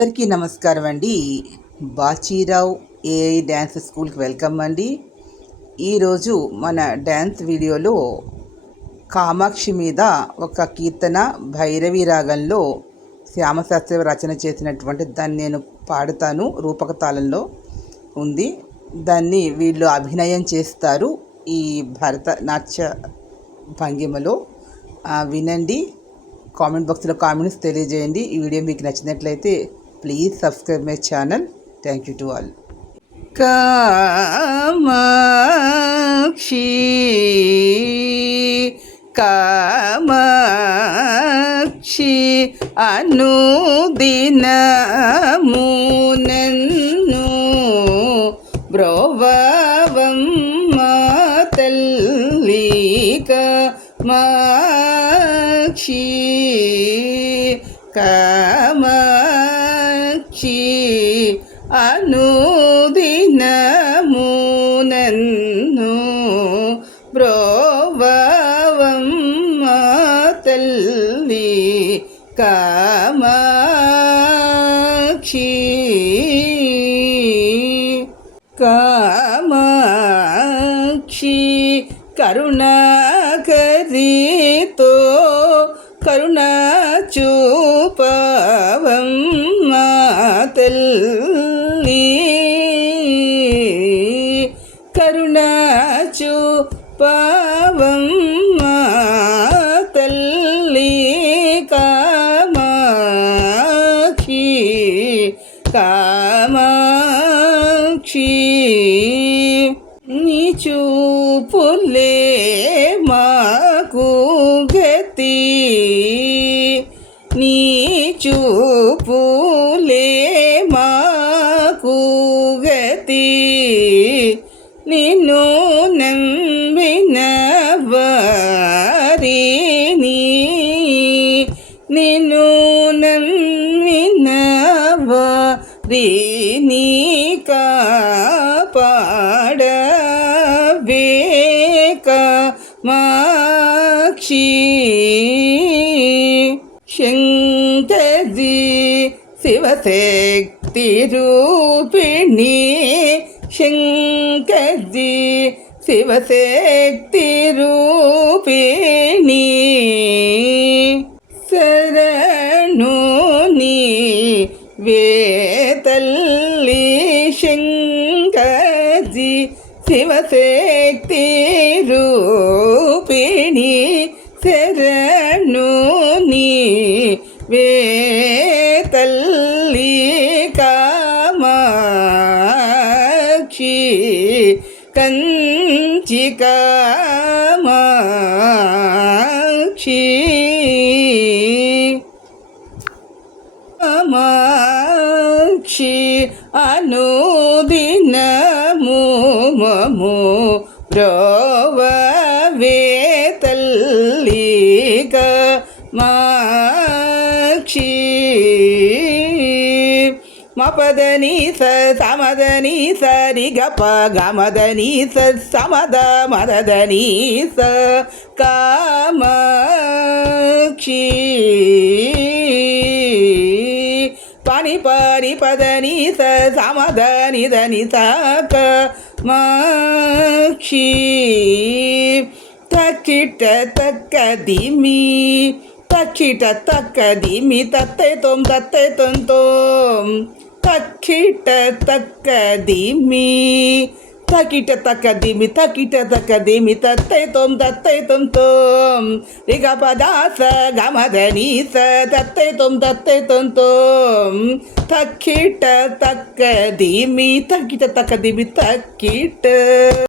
అందరికీ నమస్కారం అండి. బాచీరావు ఏఐ డ్యాన్స్ స్కూల్కి వెల్కమ్ అండి. ఈరోజు మన డ్యాన్స్ వీడియోలో కామాక్షి మీద ఒక కీర్తన భైరవి రాగంలో శ్యామశాస్త్రి రచన చేసినటువంటి దాన్ని నేను పాడుతాను. రూపక తాళంలో ఉంది. దాన్ని వీళ్ళు అభినయం చేస్తారు ఈ భరతనాట్య భంగిమలో. వినండి. కామెంట్ బాక్స్లో కామెంట్స్ తెలియజేయండి. ఈ వీడియో మీకు నచ్చినట్లయితే Please subscribe my channel. Thank you to all. Kamakshi Kamakshi अनुदिनमुनन्नु ब्रोवम्मा तल्लिका माक्षी का నన్ను బ్రోవమ్మ తల్లి కామాక్షి. కామాక్షి కరుణాకరితో కరుణ చూపవమ్మ కామాక్షి నీ చూపులే మాకు గతి. నీ చూపులే మాకు గతి. నిన్ను కాపాడవేక మాక్షి శంకరి శివశక్తి రూపిణి శంకరి శివశక్తి రూపిణి శరణు నీ వేతల్లి கஞ்சிகமாட்சி மாட்சி அனுதினமோ மமோ பிரோ మపదని స సమదని సరి గప గమదని స సమద మదదని స కామాక్షి పని పరి పదని స సమదని దని సక మాక్షి తక్కిట తక్కదిమి తక్కిట తక్కదిమి తత్తై తోం తత్తై తొం తోం தக்கிட்ட தக்கதிமி தக்கிட்ட தக்கதிமி தக்கிட்ட தக்கதிமி தத்தை தொம் தத்தை தொம் தோம் ரிகபதாச கமதனீச தத்தை தொம் தத்தை தொம் தோம் தக்கிட்ட தக்கதிமி தக்கிட்ட தக்கதிமி தக்கிட்டு